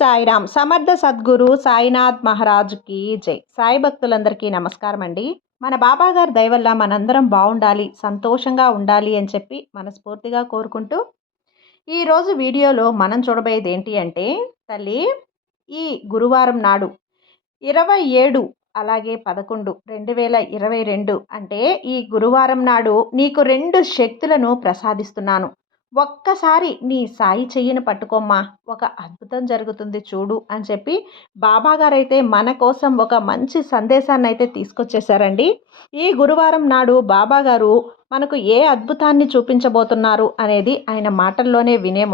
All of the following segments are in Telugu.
సాయిరామ్. సమర్థ సద్గురు సాయినాథ్ మహారాజ్కి జై. సాయి భక్తులందరికీ నమస్కారం అండి. మన బాబా గారి దయ వల్ల మనందరం బాగుండాలి, సంతోషంగా ఉండాలి అని చెప్పి మనస్ఫూర్తిగా కోరుకుంటూ ఈరోజు వీడియోలో మనం చూడబోయేది ఏంటి అంటే, తల్లి ఈ గురువారం నాడు 27 అలాగే 11 2022 అంటే ఈ గురువారం నాడు నీకు 2 శక్తులను ప్రసాదిస్తున్నాను. ఒక్కసారి నీ సాయి చెయ్యిని పట్టుకోమ్మా, ఒక అద్భుతం జరుగుతుంది చూడు అని చెప్పి బాబాగారైతే మన కోసం ఒక మంచి సందేశాన్ని అయితే తీసుకొచ్చేసారండి. ఈ గురువారం నాడు బాబాగారు మనకు ఏ అద్భుతాన్ని చూపించబోతున్నారు అనేది ఆయన మాటల్లోనే వినే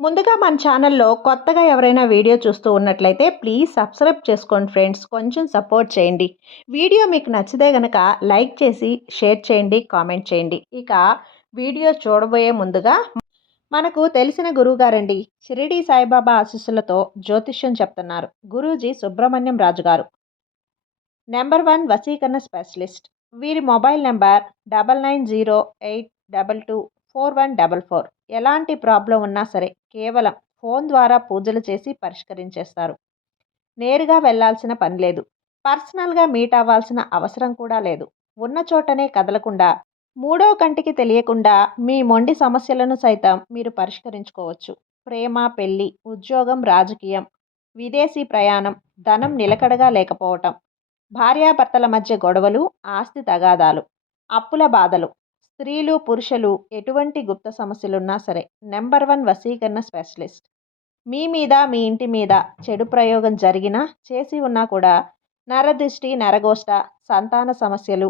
ముందుగా మన ఛానల్లో కొత్తగా ఎవరైనా వీడియో చూస్తూ ఉన్నట్లయితే ప్లీజ్ సబ్స్క్రైబ్ చేసుకోండి ఫ్రెండ్స్. కొంచెం సపోర్ట్ చేయండి. వీడియో మీకు నచ్చితే కనుక లైక్ చేసి షేర్ చేయండి, కామెంట్ చేయండి. ఇక వీడియో చూడబోయే ముందుగా మనకు తెలిసిన గురువుగారండి, షిరిడి సాయిబాబా ఆశీస్సులతో జ్యోతిష్యం చెప్తున్నారు గురూజీ సుబ్రహ్మణ్యం రాజు గారు. నెంబర్ 1 వశీకరణ స్పెషలిస్ట్. వీరి మొబైల్ నెంబర్ 9908224144. ఎలాంటి ప్రాబ్లం ఉన్నా సరే కేవలం ఫోన్ ద్వారా పూజలు చేసి పరిష్కరించేస్తారు. నేరుగా వెళ్లాల్సిన పని లేదు. పర్సనల్గా మీట్ అవ్వాల్సిన అవసరం కూడా లేదు. ఉన్న చోటనే కదలకుండా, మూడో కంటికి తెలియకుండా మీ మొండి సమస్యలను సైతం మీరు పరిష్కరించుకోవచ్చు. ప్రేమ, పెళ్లి, ఉద్యోగం, రాజకీయం, విదేశీ ప్రయాణం, ధనం నిలకడగా లేకపోవటం, భార్యాభర్తల మధ్య గొడవలు, ఆస్తి తగాదాలు, అప్పుల బాధలు, స్త్రీలు పురుషులు ఎటువంటి గుప్త సమస్యలున్నా సరే నెంబర్ 1 వశీకరణ స్పెషలిస్ట్. మీ మీద, మీ ఇంటి మీద చెడు ప్రయోగం జరిగినా, చేసి ఉన్నా కూడా నరదృష్టి, నరగోష్ట, సంతాన సమస్యలు,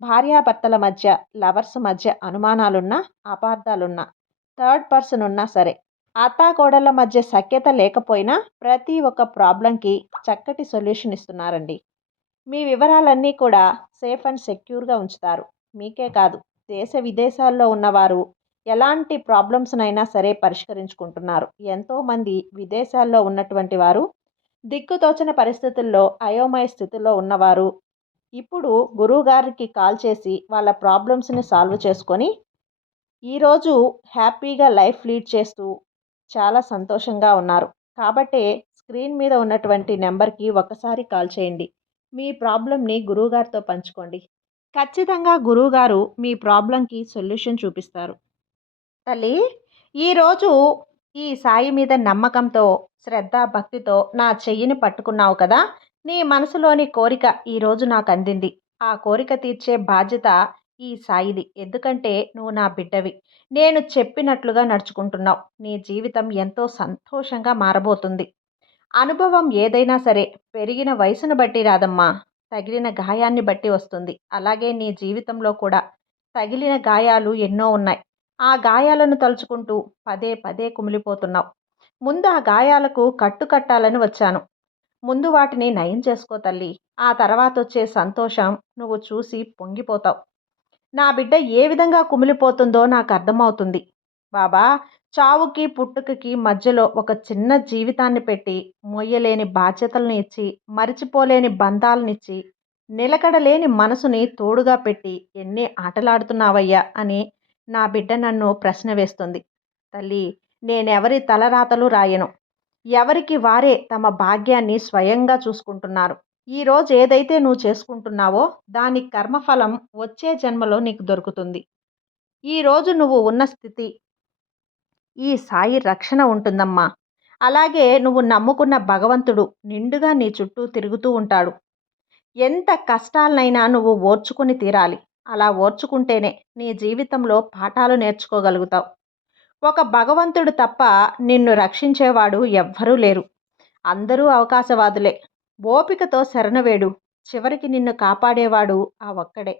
భార్యాభర్తల మధ్య, లవర్స్ మధ్య అనుమానాలున్నా, అపార్థాలున్నా, థర్డ్ పర్సన్ ఉన్నా సరే, అత్తాకోడళ్ళ మధ్య సఖ్యత లేకపోయినా ప్రతి ఒక్క ప్రాబ్లంకి చక్కటి సొల్యూషన్ ఇస్తున్నారండి. మీ వివరాలన్నీ కూడా సేఫ్ అండ్ సెక్యూర్గా ఉంచుతారు. మీకే కాదు, దేశ విదేశాల్లో ఉన్నవారు ఎలాంటి ప్రాబ్లమ్స్నైనా సరే పరిష్కరించుకుంటున్నారు. ఎంతోమంది విదేశాల్లో ఉన్నటువంటి వారు, దిక్కుతోచని పరిస్థితుల్లో అయోమయ స్థితిలో ఉన్నవారు ఇప్పుడు గురువుగారికి కాల్ చేసి వాళ్ళ ప్రాబ్లమ్స్ని సాల్వ్ చేసుకొని ఈరోజు హ్యాపీగా లైఫ్ లీడ్ చేస్తూ చాలా సంతోషంగా ఉన్నారు. కాబట్టే స్క్రీన్ మీద ఉన్నటువంటి నెంబర్కి ఒక్కసారి కాల్ చేయండి. మీ ప్రాబ్లంని గురువుగారితో పంచుకోండి. ఖచ్చితంగా గురువుగారు మీ ప్రాబ్లంకి సొల్యూషన్ చూపిస్తారు. తల్లి, ఈరోజు ఈ సాయి మీద నమ్మకంతో, శ్రద్ధ, భక్తితో నా చెయ్యిని పట్టుకున్నావు కదా. నీ మనసులోని కోరిక ఈరోజు నాకు అందింది. ఆ కోరిక తీర్చే బాధ్యత ఈ సాయిది. ఎందుకంటే నువ్వు నా బిడ్డవి. నేను చెప్పినట్లుగా నడుచుకుంటున్నావు. నీ జీవితం ఎంతో సంతోషంగా మారబోతుంది. అనుభవం ఏదైనా సరే పెరిగిన వయసును బట్టి రాదమ్మా, తగిలిన గాయాన్ని బట్టి వస్తుంది. అలాగే నీ జీవితంలో కూడా తగిలిన గాయాలు ఎన్నో ఉన్నాయి. ఆ గాయాలను తలుచుకుంటూ పదే పదే కుమిలిపోతున్నావు. ముందు ఆ గాయాలకు కట్టాలని వచ్చాను. ముందు వాటిని నయం చేసుకో తల్లి. ఆ తర్వాత వచ్చే సంతోషం నువ్వు చూసి పొంగిపోతావు. నా బిడ్డ ఏ విధంగా కుమిలిపోతుందో నాకు అర్థమవుతుంది. బాబా చావుకి పుట్టుకకి మధ్యలో ఒక చిన్న జీవితాన్ని పెట్టి, మొయ్యలేని బాధ్యతలను ఇచ్చి, మరిచిపోలేని బంధాలనిచ్చి, నిలకడలేని మనసుని తోడుగా పెట్టి ఎన్ని ఆటలాడుతున్నావయ్యా అని నా బిడ్డ నన్ను ప్రశ్న వేస్తుంది. తల్లి, నేనెవరి తలరాతలు రాయను. ఎవరికి వారే తమ భాగ్యాన్ని స్వయంగా చూసుకుంటున్నారు. ఈరోజు ఏదైతే నువ్వు చేసుకుంటున్నావో దాని కర్మఫలం వచ్చే జన్మలో నీకు దొరుకుతుంది. ఈరోజు నువ్వు ఉన్న స్థితి ఈ సాయి రక్షణ ఉంటుందమ్మా. అలాగే నువ్వు నమ్ముకున్న భగవంతుడు నిండుగా నీ చుట్టూ తిరుగుతూ ఉంటాడు. ఎంత కష్టాలనైనా నువ్వు ఓర్చుకుని తీరాలి. అలా ఓర్చుకుంటేనే నీ జీవితంలో పాఠాలు నేర్చుకోగలుగుతావు. ఒక భగవంతుడు తప్ప నిన్ను రక్షించేవాడు ఎవ్వరూ లేరు. అందరూ అవకాశవాదులే. ఓపికతో శరణవేడు. చివరికి నిన్ను కాపాడేవాడు ఆ ఒక్కడే.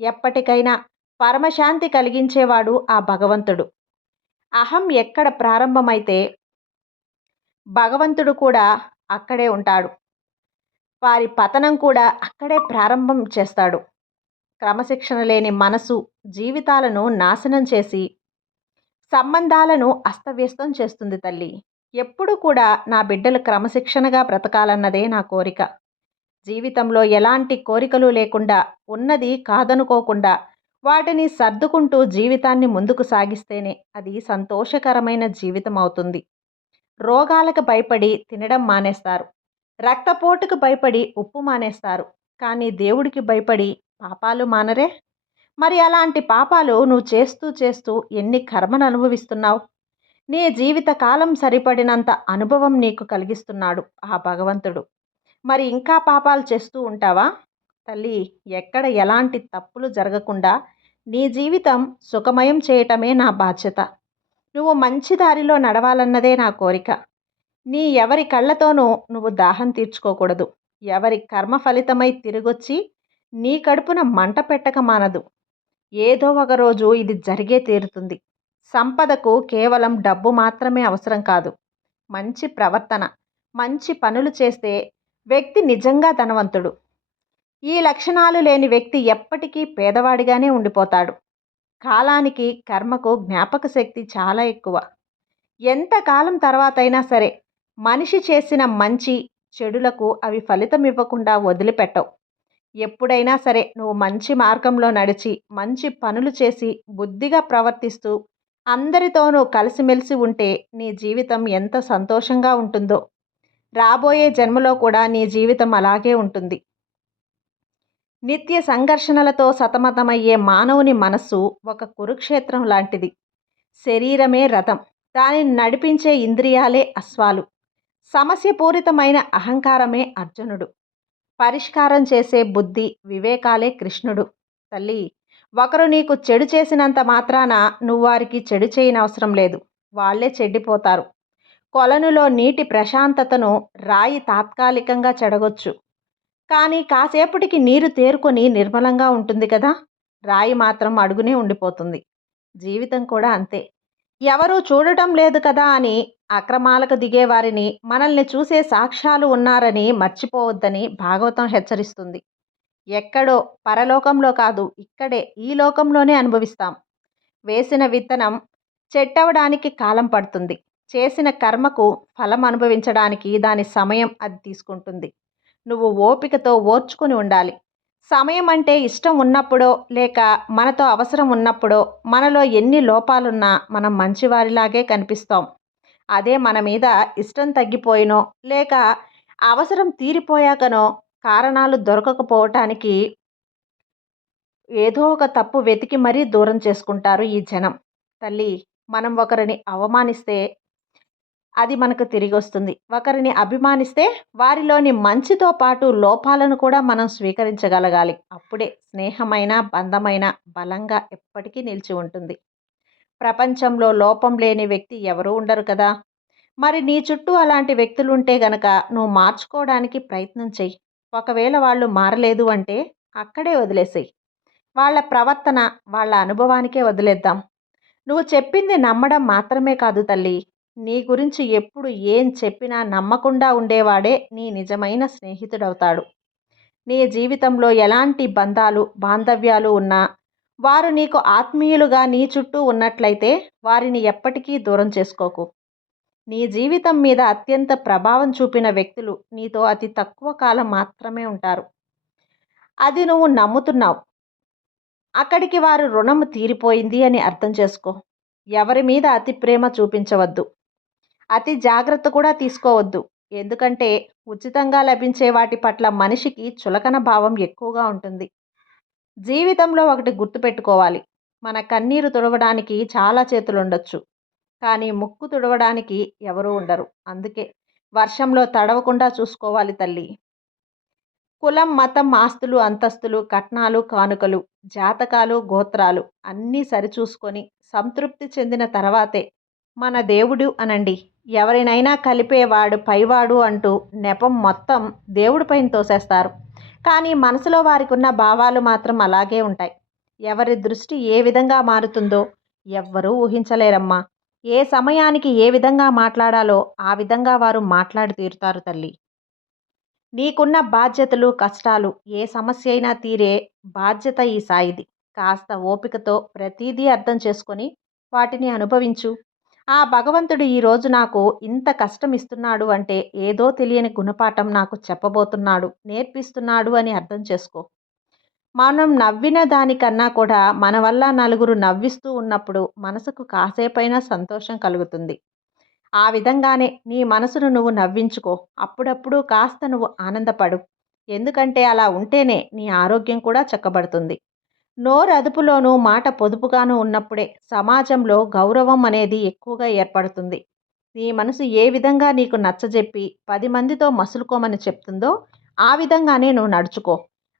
ఎప్పటికైనా పరమశాంతి కలిగించేవాడు ఆ భగవంతుడు. అహం ఎక్కడ ప్రారంభమైతే భగవంతుడు కూడా అక్కడే ఉంటాడు. వారి పతనం కూడా అక్కడే ప్రారంభం చేస్తాడు. క్రమశిక్షణ లేని మనసు జీవితాలను నాశనం చేసి సంబంధాలను అస్తవ్యస్తం చేస్తుంది తల్లి. ఎప్పుడు కూడా నా బిడ్డలు క్రమశిక్షణగా బ్రతకాలన్నదే నా కోరిక. జీవితంలో ఎలాంటి కోరికలు లేకుండా, ఉన్నది కాదనుకోకుండా వాటిని సర్దుకుంటూ జీవితాన్ని ముందుకు సాగిస్తేనే అది సంతోషకరమైన జీవితం అవుతుంది. రోగాలకు భయపడి తినడం మానేస్తారు. రక్తపోటుకు భయపడి ఉప్పు మానేస్తారు. కానీ దేవుడికి భయపడి పాపాలు మానరే? మరి అలాంటి పాపాలు నువ్వు చేస్తూ చేస్తూ ఎన్ని కర్మను అనుభవిస్తున్నావు? నీ జీవిత కాలం సరిపడినంత అనుభవం నీకు కలిగిస్తున్నాడు ఆ భగవంతుడు. మరి ఇంకా పాపాలు చేస్తూ ఉంటావా? తల్లి, ఎక్కడ ఎలాంటి తప్పులు జరగకుండా నీ జీవితం సుఖమయం చేయటమే నా బాధ్యత. నువ్వు మంచి దారిలో నడవాలన్నదే నా కోరిక. ఎవరి కళ్ళతోనూ నువ్వు దాహం తీర్చుకోకూడదు. ఎవరి కర్మ ఫలితమై తిరిగొచ్చి నీ కడుపున మంట పెట్టక మానదు. ఏదో ఒక రోజు ఇది జరిగే తీరుతుంది. సంపదకు కేవలం డబ్బు మాత్రమే అవసరం కాదు. మంచి ప్రవర్తన, మంచి పనులు చేస్తే వ్యక్తి నిజంగా ధనవంతుడు. ఈ లక్షణాలు లేని వ్యక్తి ఎప్పటికీ పేదవాడిగానే ఉండిపోతాడు. కాలానికి, కర్మకు జ్ఞాపక శక్తి చాలా ఎక్కువ. ఎంతకాలం తర్వాతైనా సరే మనిషి చేసిన మంచి చెడులకు అవి ఫలితం ఇవ్వకుండా వదిలిపెట్టవు. ఎప్పుడైనా సరే నువ్వు మంచి మార్గంలో నడిచి మంచి పనులు చేసి బుద్ధిగా ప్రవర్తిస్తూ అందరితోనూ కలిసిమెలిసి ఉంటే నీ జీవితం ఎంత సంతోషంగా ఉంటుందో. రాబోయే జన్మలో కూడా నీ జీవితం అలాగే ఉంటుంది. నిత్య సంఘర్షణలతో సతమతమయ్యే మానవుని మనస్సు ఒక కురుక్షేత్రం లాంటిది. శరీరమే రథం, దానిని నడిపించే ఇంద్రియాలే అశ్వాలు. సమస్యపూరితమైన అహంకారమే అర్జునుడు. పరిష్కారం చేసే బుద్ధి, వివేకాలే కృష్ణుడు. తల్లి, ఒకరు నీకు చెడు చేసినంత మాత్రాన నువ్వు వారికి చెడు చేయనవసరం లేదు. వాళ్ళే చెడ్డిపోతారు. కొలనులో నీటి ప్రశాంతతను రాయి తాత్కాలికంగా చెడగొచ్చు. కానీ కాసేపటికి నీరు తేరుకొని నిర్మలంగా ఉంటుంది కదా. రాయి మాత్రం అడుగునే ఉండిపోతుంది. జీవితం కూడా అంతే. ఎవరూ చూడటం లేదు కదా అని అక్రమాలకు దిగేవారిని, మనల్ని చూసే సాక్ష్యాలు ఉన్నారని మర్చిపోవద్దని భాగవతం హెచ్చరిస్తుంది. ఎక్కడో పరలోకంలో కాదు, ఇక్కడే ఈ లోకంలోనే అనుభవిస్తాం. వేసిన విత్తనం చెట్టవడానికి కాలం పడుతుంది. చేసిన కర్మకు ఫలం అనుభవించడానికి దాని సమయం అది తీసుకుంటుంది. నువ్వు ఓపికతో ఓర్చుకుని ఉండాలి. సమయం అంటే ఇష్టం ఉన్నప్పుడో లేక మనతో అవసరం ఉన్నప్పుడో మనలో ఎన్ని లోపాలున్నా మనం మంచివారిలాగే కనిపిస్తాం. అదే మన మీద ఇష్టం తగ్గిపోయినో లేక అవసరం తీరిపోయాకనో కారణాలు దొరకకపోవటానికి ఏదో ఒక తప్పు వెతికి మరీ దూరం చేసుకుంటారు ఈ జనం. తల్లి, మనం ఒకరిని అవమానిస్తే అది మనకు తిరిగి వస్తుంది. ఒకరిని అభిమానిస్తే వారిలోని మంచితో పాటు లోపాలను కూడా మనం స్వీకరించగలగాలి. అప్పుడే స్నేహమైన, బంధమైన బలంగా ఎప్పటికీ నిలిచి ఉంటుంది. ప్రపంచంలో లోపం లేని వ్యక్తి ఎవరూ ఉండరు కదా. మరి నీ చుట్టూ అలాంటి వ్యక్తులుంటే గనక నువ్వు మార్చుకోవడానికి ప్రయత్నం చెయ్యి. ఒకవేళ వాళ్ళు మారలేదు అంటే అక్కడే వదిలేసేయి. వాళ్ళ ప్రవర్తన, వాళ్ళ అనుభవానికే వదిలేద్దాం. నువ్వు చెప్పింది నమ్మడం మాత్రమే కాదు తల్లి, నీ గురించి ఎప్పుడు ఏం చెప్పినా నమ్మకుండా ఉండేవాడే నీ నిజమైన స్నేహితుడవుతాడు. నీ జీవితంలో ఎలాంటి బంధాలు, బాంధవ్యాలు ఉన్నా వారు నీకు ఆత్మీయులుగా నీ చుట్టూ ఉన్నట్లయితే వారిని ఎప్పటికీ దూరం చేసుకోకు. నీ జీవితం మీద అత్యంత ప్రభావం చూపిన వ్యక్తులు నీతో అతి తక్కువ కాలం మాత్రమే ఉంటారు. అది నువ్వు నమ్ముతున్నావు. అక్కడికి వారు రుణం తీరిపోయింది అని అర్థం చేసుకో. ఎవరి మీద అతి ప్రేమ చూపించవద్దు. అతి జాగ్రత్త కూడా తీసుకోవద్దు. ఎందుకంటే ఉచితంగా లభించే వాటి పట్ల మనిషికి చులకన భావం ఎక్కువగా ఉంటుంది. జీవితంలో ఒకటి గుర్తుపెట్టుకోవాలి. మన కన్నీరు తుడవడానికి చాలా చేతులుండొచ్చు, కానీ ముక్కు తుడవడానికి ఎవరూ ఉండరు. అందుకే వర్షంలో తడవకుండా చూసుకోవాలి తల్లి. కులం, మతం, ఆస్తులు, అంతస్తులు, కట్నాలు, కానుకలు, జాతకాలు, గోత్రాలు అన్నీ సరిచూసుకొని సంతృప్తి చెందిన తర్వాతే మన దేవుడు అనండి. ఎవరినైనా కలిపేవాడు పైవాడు అంటూ నెపం మొత్తం దేవుడిపైన తోసేస్తారు. కానీ మనసులో వారికి ఉన్న భావాలు మాత్రం అలాగే ఉంటాయి. ఎవరి దృష్టి ఏ విధంగా మారుతుందో ఎవ్వరూ ఊహించలేరమ్మా. ఏ సమయానికి ఏ విధంగా మాట్లాడాలో ఆ విధంగా వారు మాట్లాడి తీరుతారు తల్లి. నీకున్న బాధ్యతలు, కష్టాలు ఏ సమస్య అయినా తీరే బాధ్యత ఈ సాయిది. కాస్త ఓపికతో ప్రతిదీ అర్థం చేసుకొని వాటిని అనుభవించు. ఆ భగవంతుడు ఈరోజు నాకు ఇంత కష్టం ఇస్తున్నాడు అంటే ఏదో తెలియని గుణపాఠం నాకు చెప్పబోతున్నాడు, నేర్పిస్తున్నాడు అని అర్థం చేసుకో. మనం నవ్విన దానికన్నా కూడా మన వల్ల నలుగురు నవ్విస్తూ ఉన్నప్పుడు మనసుకు కాసేపైనా సంతోషం కలుగుతుంది. ఆ విధంగానే నీ మనసును నువ్వు నవ్వించుకో. అప్పుడప్పుడు కాస్త నువ్వు ఆనందపడు. ఎందుకంటే అలా ఉంటేనే నీ ఆరోగ్యం కూడా చక్కబడుతుంది. నోరు అదుపులోనూ, మాట పొదుపుగాను ఉన్నప్పుడే సమాజంలో గౌరవం అనేది ఎక్కువగా ఏర్పడుతుంది. నీ మనసు ఏ విధంగా నీకు నచ్చజెప్పి 10 మందితో మసులుకోమని చెప్తుందో, ఆ విధంగానే నువ్వు నడుచుకో.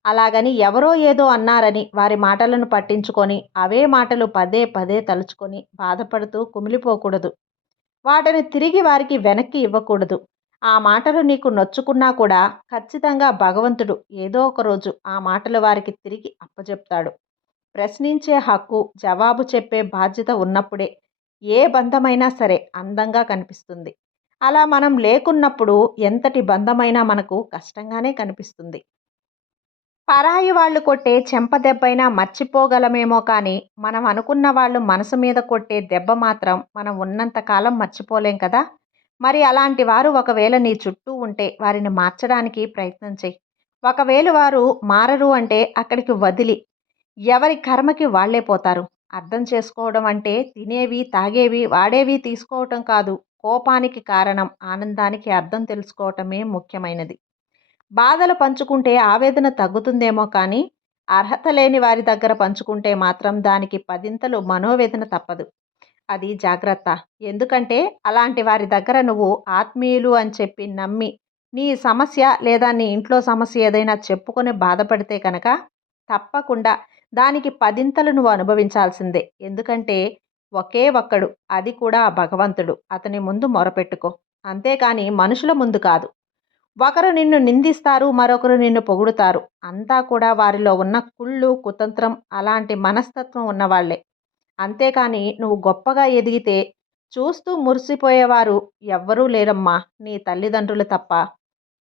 అలాగని ఎవరో ఏదో అన్నారని వారి మాటలను పట్టించుకొని, అవే మాటలు పదే పదే తలుచుకొని బాధపడుతూ కుమిలిపోకూడదు. వాటిని తిరిగి వారికి వెనక్కి ఇవ్వకూడదు. ఆ మాటలు నీకు నొచ్చుకున్నా కూడా ఖచ్చితంగా భగవంతుడు ఏదో ఒక రోజు ఆ మాటలు వారికి తిరిగి అప్పజెప్తాడు. ప్రశ్నించే హక్కు, జవాబు చెప్పే బాధ్యత ఉన్నప్పుడే ఏ బంధమైనా సరే అందంగా కనిపిస్తుంది. అలా మనం లేకున్నప్పుడు ఎంతటి బంధమైనా మనకు కష్టంగానే కనిపిస్తుంది. పరాయి వాళ్ళు కొట్టే చెంపదెబ్బైనా మర్చిపోగలమేమో కానీ, మనం అనుకున్న వాళ్ళు మనసు మీద కొట్టే దెబ్బ మాత్రం మనం ఉన్నంత కాలం మర్చిపోలేం కదా! మరి అలాంటి వారు ఒకవేళ నీ చుట్టూ ఉంటే వారిని మార్చడానికి ప్రయత్నం చెయ్యి. ఒకవేళ వారు మారరు అంటే అక్కడికి వదిలి ఎవరి కర్మకి వాళ్ళే పోతారు. అర్థం చేసుకోవడం అంటే తినేవి, తాగేవి, వాడేవి తీసుకోవటం కాదు. కోపానికి కారణం, ఆనందానికి అర్థం తెలుసుకోవటమే ముఖ్యమైనది. బాధలు పంచుకుంటే ఆవేదన తగ్గుతుందేమో కానీ, అర్హత లేని వారి దగ్గర పంచుకుంటే మాత్రం దానికి పదింతలు మనోవేదన తప్పదు. అది జాగ్రత్త. ఎందుకంటే అలాంటి వారి దగ్గర నువ్వు ఆత్మీయులు అని చెప్పి నమ్మి, నీ సమస్య లేదా నీ ఇంట్లో సమస్య ఏదైనా చెప్పుకొని బాధపడితే కనుక తప్పకుండా దానికి పదింతలు నువ్వు అనుభవించాల్సిందే. ఎందుకంటే ఒకే ఒక్కడు, అది కూడా ఆ భగవంతుడు. అతని ముందు మొరపెట్టుకో. అంతేకాని మనుషుల ముందు కాదు. ఒకరు నిన్ను నిందిస్తారు, మరొకరు నిన్ను పొగుడుతారు. అంతా కూడా వారిలో ఉన్న కుళ్ళు, కుతంత్రం అలాంటి మనస్తత్వం ఉన్నవాళ్లే. అంతేకాని నువ్వు గొప్పగా ఎదిగితే చూస్తూ మురిసిపోయేవారు ఎవ్వరూ లేరమ్మా, నీ తల్లిదండ్రులు తప్ప.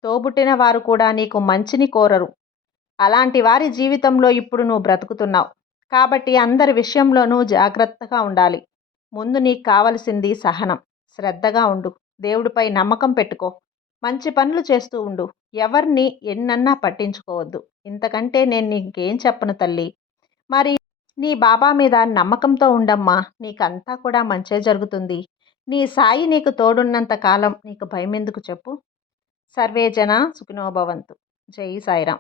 తోబుట్టిన వారు కూడా నీకు మంచిని కోరరు. అలాంటి వారి జీవితంలో ఇప్పుడు నువ్వు బ్రతుకుతున్నావు. కాబట్టి అందరి విషయంలోనూ జాగ్రత్తగా ఉండాలి. ముందు నీకు కావలసింది సహనం. శ్రద్ధగా ఉండు. దేవుడిపై నమ్మకం పెట్టుకో. మంచి పనులు చేస్తూ ఉండు. ఎవరిని ఎన్నన్నా పట్టించుకోవద్దు. ఇంతకంటే నేను నీకేం చెప్పను తల్లి. మరి నీ బాబా మీద నమ్మకంతో ఉండమ్మా. నీకంతా కూడా మంచే జరుగుతుంది. నీ సాయి నీకు తోడున్నంత కాలం నీకు భయమెందుకు చెప్పు. సర్వే జన సుఖినో భవంతు. జై సాయిరాం.